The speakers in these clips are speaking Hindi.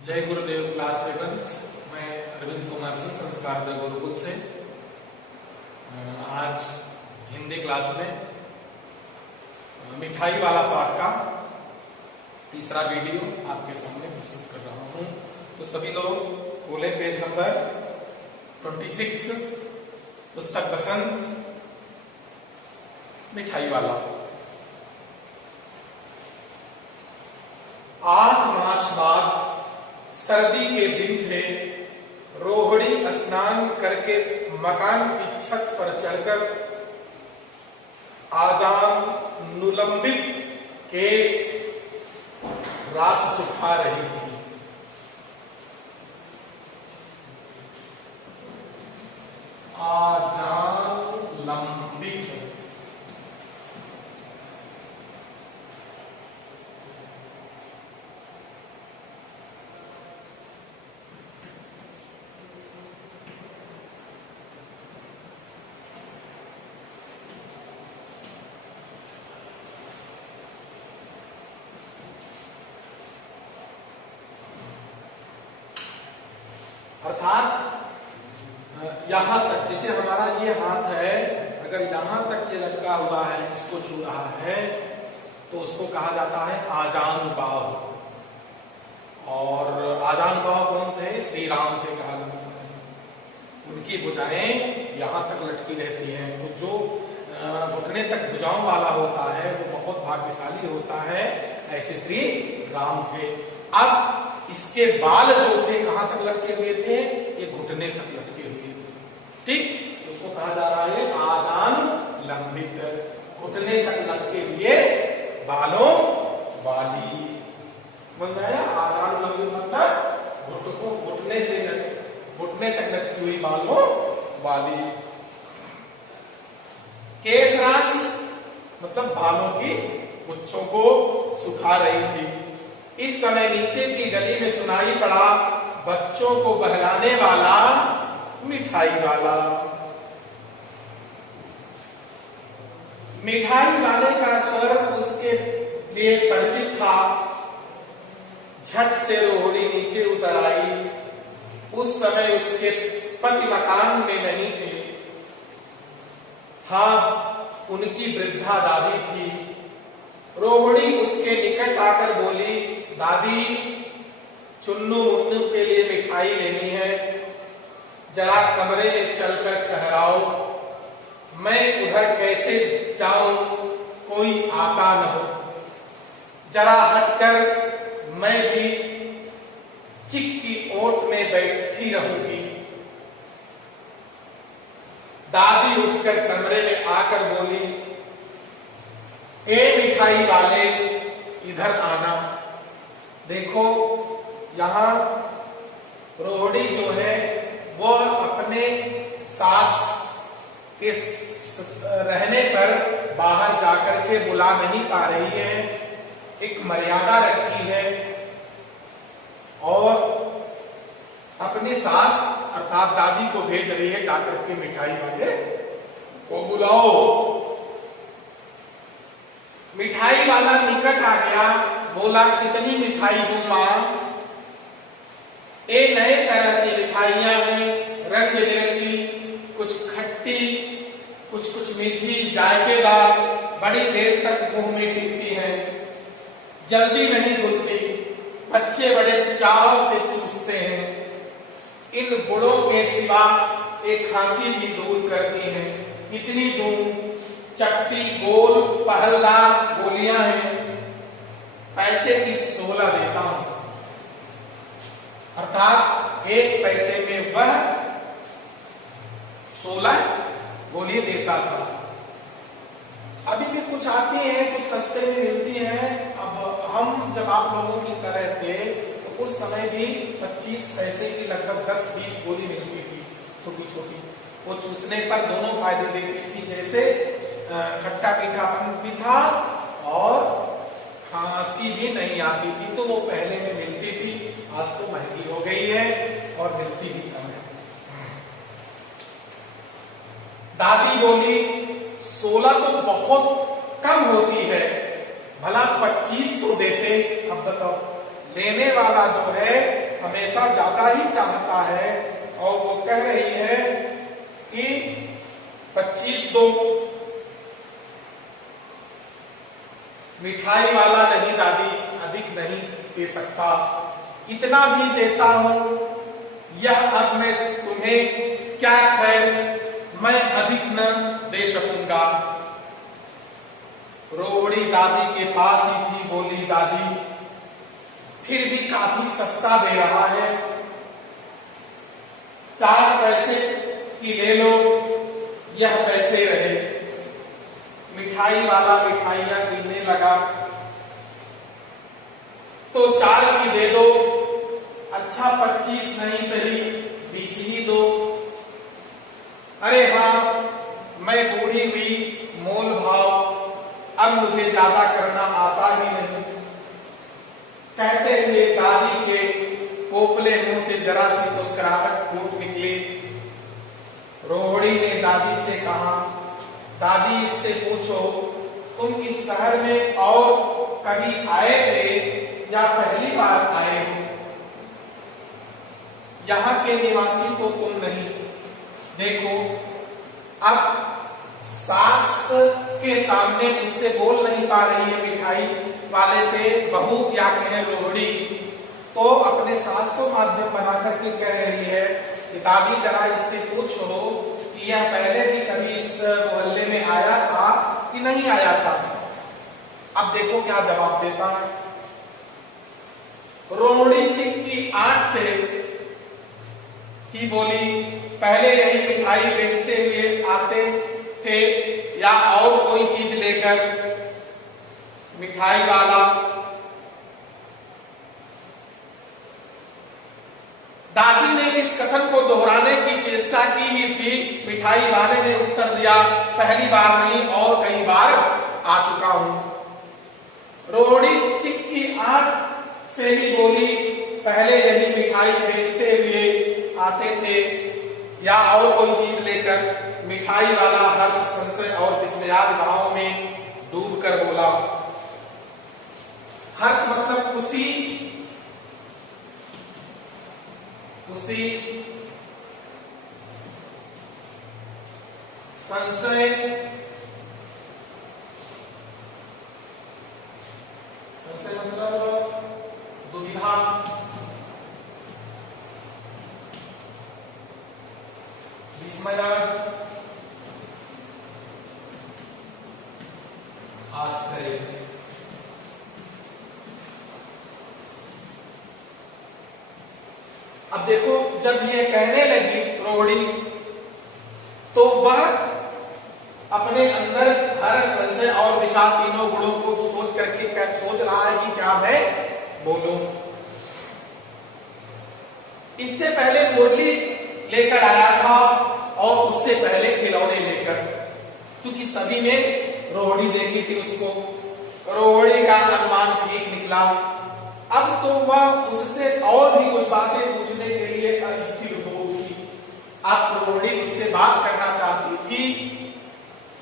जय गुरुदेव क्लास 7। मैं अरविंद कुमार सिंह संस्कार गुरुकुल से आज हिंदी क्लास में मिठाई वाला पाठ का तीसरा वीडियो आपके सामने प्रस्तुत कर रहा हूं। तो सभी लोग खोले पेज नंबर 26, पुस्तक बसंत, मिठाई वाला। 8 मास बाद सर्दी के दिन थे। रोहिणी स्नान करके मकान की छत पर चढ़कर आजान नुलंबित केस रास सुखा रही थी। आजान लंबित अर्थात यहां तक, जैसे हमारा ये हाथ है, अगर यहां तक ये लटका हुआ है, इसको छू रहा है तो उसको कहा जाता है आजान बाहु। और आजान बाहु कौन थे? श्री राम थे कहा जाता है। उनकी भुजाएं यहां तक लटकी रहती हैं। तो जो घुटने तक भुजाओं वाला होता है वो बहुत भाग्यशाली होता है। ऐसे श्री राम थे। अब इसके बाल जो थे कहां तक लटके हुए थे? ये घुटने तक लटके हुए थे। ठीक, उसको कहा जा रहा है आजान लंबित, घुटने तक लटके हुए बालों वाली। बोल रहा है आजान लंबित मतलब घुटने से घुटने तक लटकी हुई बालों वाली। केस राशि मतलब बालों की गुच्छों को सुखा रही थी। इस समय नीचे की गली में सुनाई पड़ा बच्चों को बहलाने वाला मिठाई वाला। मिठाई वाले का स्वर उसके लिए परिचित था। झट से रोहिणी नीचे उतर आई। उस समय उसके पति मकान में नहीं थे। हाँ, उनकी वृद्धा दादी थी। रोहिणी उसके निकट आकर बोली, दादी, चुन्नू मुन्नू के लिए मिठाई लेनी है, जरा कमरे में चलकर ठहराओ। मैं उधर कैसे जाऊं, कोई आता न हो। जरा हटकर मैं भी चिक की ओट में बैठी रहूंगी। दादी उठकर कमरे में आकर बोली, ए मिठाई वाले, इधर आना। देखो, यहां रोहिणी जो है वो अपने सास के रहने पर बाहर जाकर के बुला नहीं पा रही है। एक मर्यादा रखी है और अपनी सास अर्थात दादी को भेज रही है जाकर के मिठाई वाले को बुलाओ। मिठाई वाला निकट आ गया, बोला, कितनी मिठाई दूं मां? ये नए तरह की मिठाइयां हैं, रंग बिरंगी, कुछ खट्टी, कुछ मीठी, जायकेदार, बड़ी देर तक मुंह में टिकती हैं, जल्दी नहीं घुलती, बच्चे बड़े चाव से चूसते हैं। इन गुड़ों के सिवा एक खांसी भी दूर करती है। कितनी दूं? चपटी, गोल, पहलदार गोलियां हैं, पैसे की 16 देता हूं। अर्थात 1 पैसे में वह 16 गोली देता था। अभी भी कुछ आती हैं, कुछ सस्ते में मिलती हैं। अब हम जब आप लोगों की तरह थे तो उस समय भी 25 पैसे की लगभग 10-20 गोली मिलती थी, छोटी छोटी। वो चूसने पर दोनों फायदे देती थी, जैसे खट्टा मीठापन भी था और खांसी भी नहीं आती थी। तो वो पहले में मिलती थी, आज तो महंगी हो गई है और मिलती भी कम है। दादी बोली, 16 तो बहुत कम होती है, भला 25 तो देते। अब बताओ, लेने वाला जो है हमेशा ज्यादा ही चाहता है और वो कह रही है कि 25 दो। मिठाई वाला नहीं दादी, अधिक नहीं दे सकता, इतना भी देता हूं, यह अब मैं तुम्हें क्या खैर, मैं अधिक न दे सकूंगा। रोहड़ी दादी के पास ही थी, बोली दादी फिर भी काफी सस्ता दे रहा है, 4 पैसे की ले लो, यह पैसे रहे। मिठाई वाला मिठाइयां गिनने लगा, तो 4 की दे दो, अच्छा 25 नहीं सही 20 ही दो। अरे हाँ, मैं बूढ़ी हुई, मोल भाव अब मुझे ज्यादा करना आता ही नहीं। कहते हुए दादी के पोपले मुंह से जरा सी मुस्कुराहट फूट निकली। रोहड़ी ने दादी से कहा, दादी इससे पूछो तुम इस शहर में और कभी आए थे या पहली बार आए हो? यहाँ के निवासी तो तुम नहीं। देखो अब सास के सामने उससे बोल नहीं पा रही है मिठाई वाले से बहू या कहें रोहड़ी, तो अपने सास को माध्यम बना करके कह रही है कि दादी जरा इससे पूछो कि यह पहले भी कभी इस मोहल्ले में आया था कि नहीं आया था। अब देखो क्या जवाब देता है। रोहड़ी चिक्की आंख से ही बोली, पहले यही मिठाई बेचते हुए आते थे या और कोई चीज लेकर? मिठाई वाला दादी ने इस कथन को दोहराने की चेष्टा की ही थी। मिठाई वाले ने उत्तर दिया, पहली बार नहीं और कई बार आ चुका हूं। रोहड़ी चिक्की आंख से ही बोली, पहले यही मिठाई बेचते हुए आते थे या और कोई चीज लेकर? मिठाई वाला हर्ष, संशय और विस्मयाद भाव में डूब कर बोला। हर्ष मतलब खुशी, खुशी, संशय, संशय मतलब दुविधा, विस्मय, आश्चर्य। अब देखो जब ये कहने लगी रोहड़ी, तो वह अपने अंदर हर संशय और विषाद तीनों गुणों को सोच करके सोच रहा है कि क्या मैं बोलूं। इससे पहले मुरली लेकर आया था और उससे पहले खिलौने लेकर, क्योंकि सभी ने रोहड़ी देखी थी उसको, रोहड़ी का अनुमान ठीक निकला। अब तो वह उससे और भी कुछ बातें पूछने के लिए अस्थिर हो उठी। अब रोहड़ी उससे बात करना चाहती थी,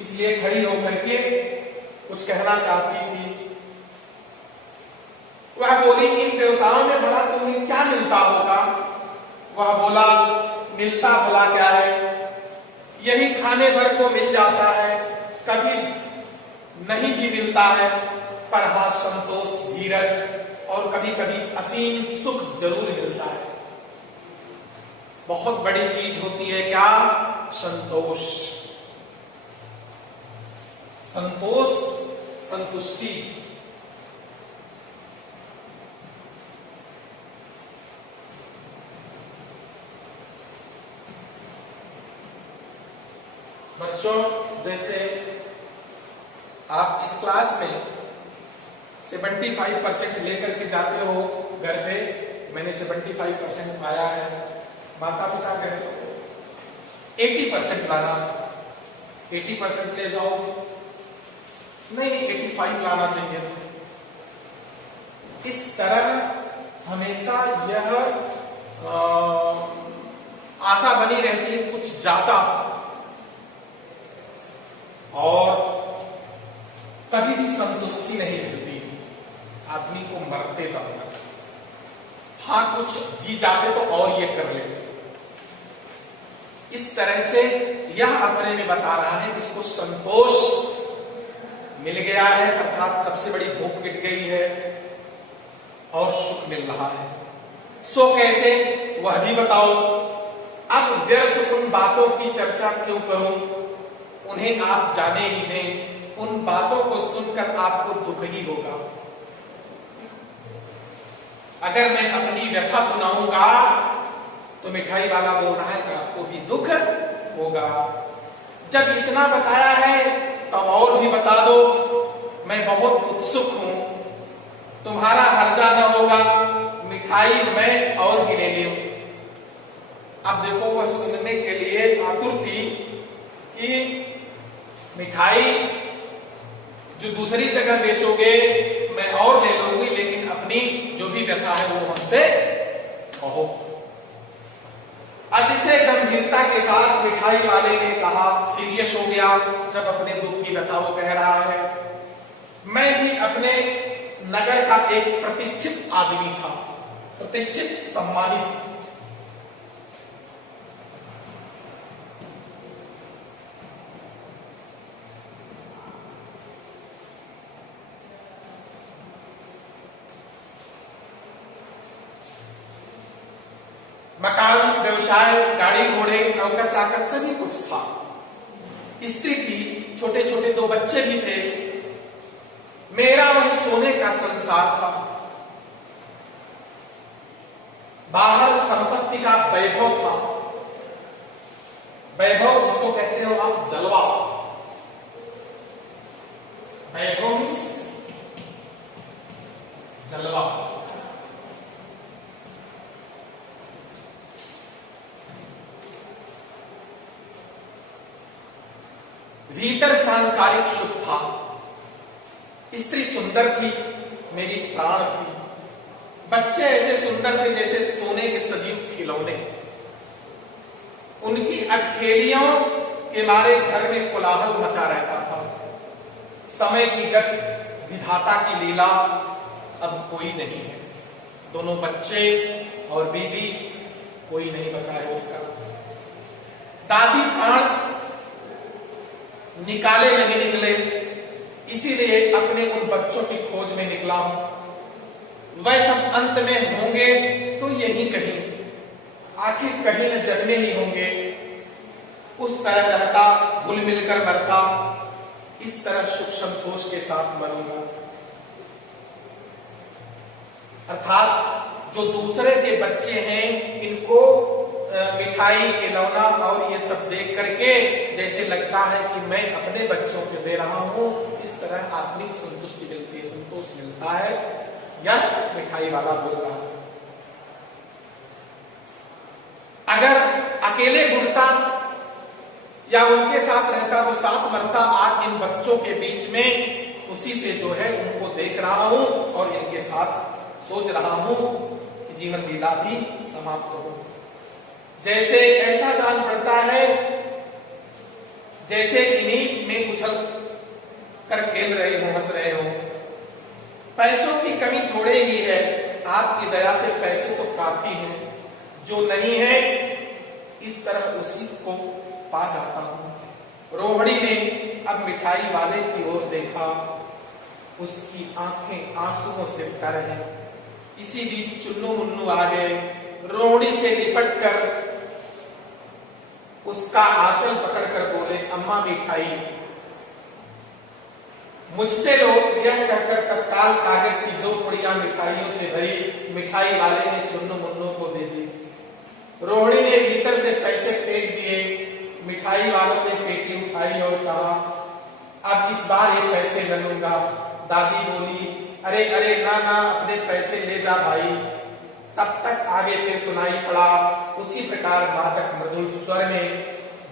इसलिए खड़ी होकर के कुछ कहना चाहती थी। वह बोली, इन व्यवसायों में बड़ा तुम्हें क्या मिलता होगा? वह बोला, मिलता भला क्या है, यही खाने भर को मिल जाता है, कभी नहीं भी मिलता है, पर हाँ संतोष, धीरज और कभी कभी असीम सुख जरूर मिलता है। बहुत बड़ी चीज होती है क्या? संतोष, संतोष, संतुष्टि। बच्चों, जैसे आप इस क्लास में 75% लेकर के जाते हो घर पे, मैंने 75% पाया है। माता पिता कहते हो 80% लाना, 80% ले जाओ, नहीं 85 लाना चाहिए। इस तरह हमेशा यह आशा बनी रहती है कुछ ज्यादा, और कभी भी संतुष्टि नहीं मिलती आदमी को मरते तक। हाँ, कुछ जी जाते तो और ये कर लेते। इस तरह से यह अपने में बता रहा है इसको संतोष मिल गया है, अर्थात सबसे बड़ी भूख मिट गई है और सुख मिल रहा है। सो कैसे, वह भी बताओ। अब व्यर्थ उन बातों की चर्चा क्यों करूं, उन्हें आप जाने ही दें। उन बातों को सुनकर आपको दुख ही होगा। अगर मैं अपनी व्यथा सुनाऊंगा तो मिठाई वाला बोल रहा है कि आपको भी दुख होगा। जब इतना बताया है तो और भी बता दो, मैं बहुत उत्सुक हूं, तुम्हारा हर्जा न होगा, मिठाई मैं और भी ले लूं। अब देखो वह सुनने के लिए आतुर थी कि मिठाई जो दूसरी जगह बेचोगे मैं और ले लूंगी, लेकिन अपनी जो भी व्यथा है वो हमसे कहो। अतिशय गंभीरता के साथ मिठाई वाले ने कहा, सीरियस हो गया जब अपने दुख की व्यथा वो कह रहा है। मैं भी अपने नगर का एक प्रतिष्ठित आदमी था, प्रतिष्ठित सम्मानित। मकान, व्यवसाय, गाड़ी घोड़े, नौकर चाकर सभी कुछ था। स्त्री थी, छोटे छोटे 2 बच्चे भी थे। मेरा वह सोने का संसार था। बाहर संपत्ति का वैभव था। वैभव जिसको कहते हो आप जलवा। वैभव मीन्स जलवा। भीतर सांसारिक सुख था। स्त्री सुंदर थी, मेरी प्राण थी। बच्चे ऐसे सुंदर थे जैसे सोने के सजीव खिलौने। उनकी अठखेलियों के मारे घर में कोलाहल मचा रहता था। समय की गति, विधाता की लीला, अब कोई नहीं है। दोनों बच्चे और बीबी, कोई नहीं बचा है उसका। दादी प्राण निकाले नहीं निकले, इसीलिए अपने उन बच्चों की खोज में निकला हूं। वह सब अंत में होंगे तो यही कहीं, आखिर कहीं न जन्मे ही होंगे। उस तरह रहता, घुल मिलकर मरता, इस तरह सुख संतोष के साथ मरूंगा। अर्थात जो दूसरे के बच्चे हैं, इनको मिठाई, खिलौना और ये सब देख करके जैसे लगता है कि मैं अपने बच्चों को दे रहा हूं, इस तरह आत्मिक संतुष्टि मिलती है, संतोष मिलता है। यह मिठाई वाला बोल रहा है। अगर अकेले घुटता या उनके साथ रहता वो साथ मरता, आज इन बच्चों के बीच में खुशी से जो है उनको देख रहा हूं और इनके साथ सोच रहा हूं कि जीवन लीला भी समाप्त हो। जैसे ऐसा जान पड़ता है जैसे इन्हीं में उछल कर खेल रहे हो, हंस रहे हो। पैसों की कमी थोड़े ही है, आपकी दया से पैसे तो काफी हैं। जो नहीं है इस तरह उसी को पा जाता हूं। रोहिणी ने अब मिठाई वाले की ओर देखा। उसकी आंखें आंसुओं से तर हैं। इसी बीच चुन्नू मुन्नू आ गए। रोहिणी से लिपट कर उसका आंचल पकड़कर बोले, अम्मा मिठाई। मुझसे लो, यह कहकर तत्काल कागज की 2 पुड़ियां मिठाइयों से भरी मिठाई वाले ने चुन्नू मुन्नू को दे दी। रोहिणी ने भीतर से पैसे फेंक दिए। मिठाई वालों ने पेटी उठाई और कहा, अब इस बार ये पैसे न लूंगा। दादी बोली, अरे अरे ना ना, अपने पैसे ले जा भाई। तब तक आगे से सुनाई पड़ा उसी प्रकार मादक मधुर स्वर में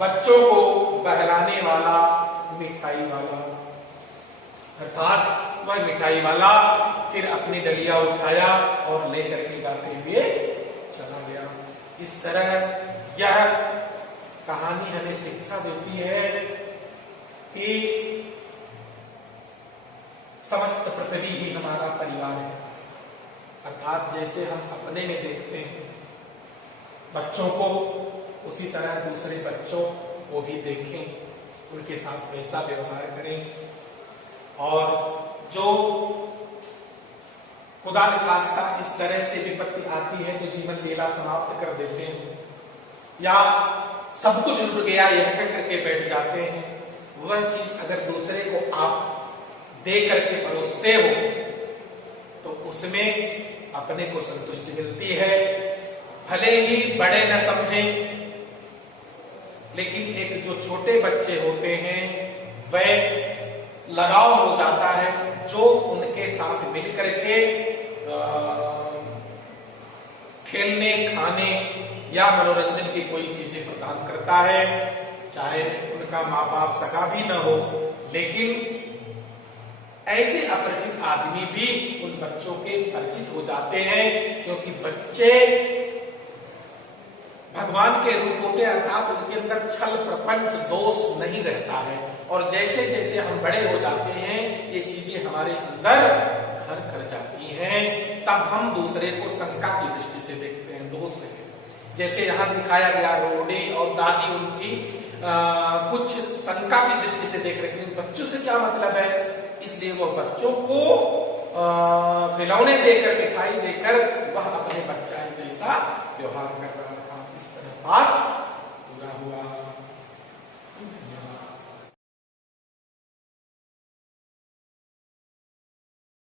बच्चों को बहलाने वाला मिठाई वाला। अर्थात वह मिठाई वाला फिर अपनी डलिया उठाया और लेकर के गाते हुए चला गया। इस तरह यह कहानी हमें शिक्षा देती है कि समस्त पृथ्वी ही हमारा परिवार है। अर्थात जैसे हम अपने में देखते हैं बच्चों को, उसी तरह दूसरे बच्चों को भी देखें, उनके साथ वैसा व्यवहार करें। और जो खुदा न खास्ता इस तरह से विपत्ति आती है तो जीवन लीला समाप्त कर देते हैं या सब कुछ लुट गया यह करके बैठ जाते हैं, वह चीज अगर दूसरे को आप दे करके परोसते हो तो उसमें अपने को संतुष्टि मिलती है। भले ही बड़े न समझें, लेकिन एक जो छोटे बच्चे होते हैं वह लगाव हो जाता है जो उनके साथ मिलकर के खेलने, खाने या मनोरंजन की कोई चीजें प्रदान करता है, चाहे उनका माँ बाप सगा भी न हो। लेकिन ऐसे अपरिचित आदमी भी उन बच्चों के परिचित हो जाते हैं, क्योंकि बच्चे भगवान के रूप होते हैं, अर्थात उनके अंदर छल प्रपंच दोष नहीं रहता है। और जैसे जैसे हम बड़े हो जाते हैं ये चीजें हमारे अंदर घर कर जाती हैं, तब हम दूसरे को शंका की दृष्टि से देखते हैं, दोष नहीं। जैसे यहाँ दिखाया गया रोडी और दादी उनकी कुछ शंका की दृष्टि से देख रहे हैं, बच्चों से क्या मतलब है, इसलिए वो बच्चों को खिलौने देकर, मिठाई देकर वह अपने बच्चा जैसा व्यवहार कर रहा था। इस तरह बात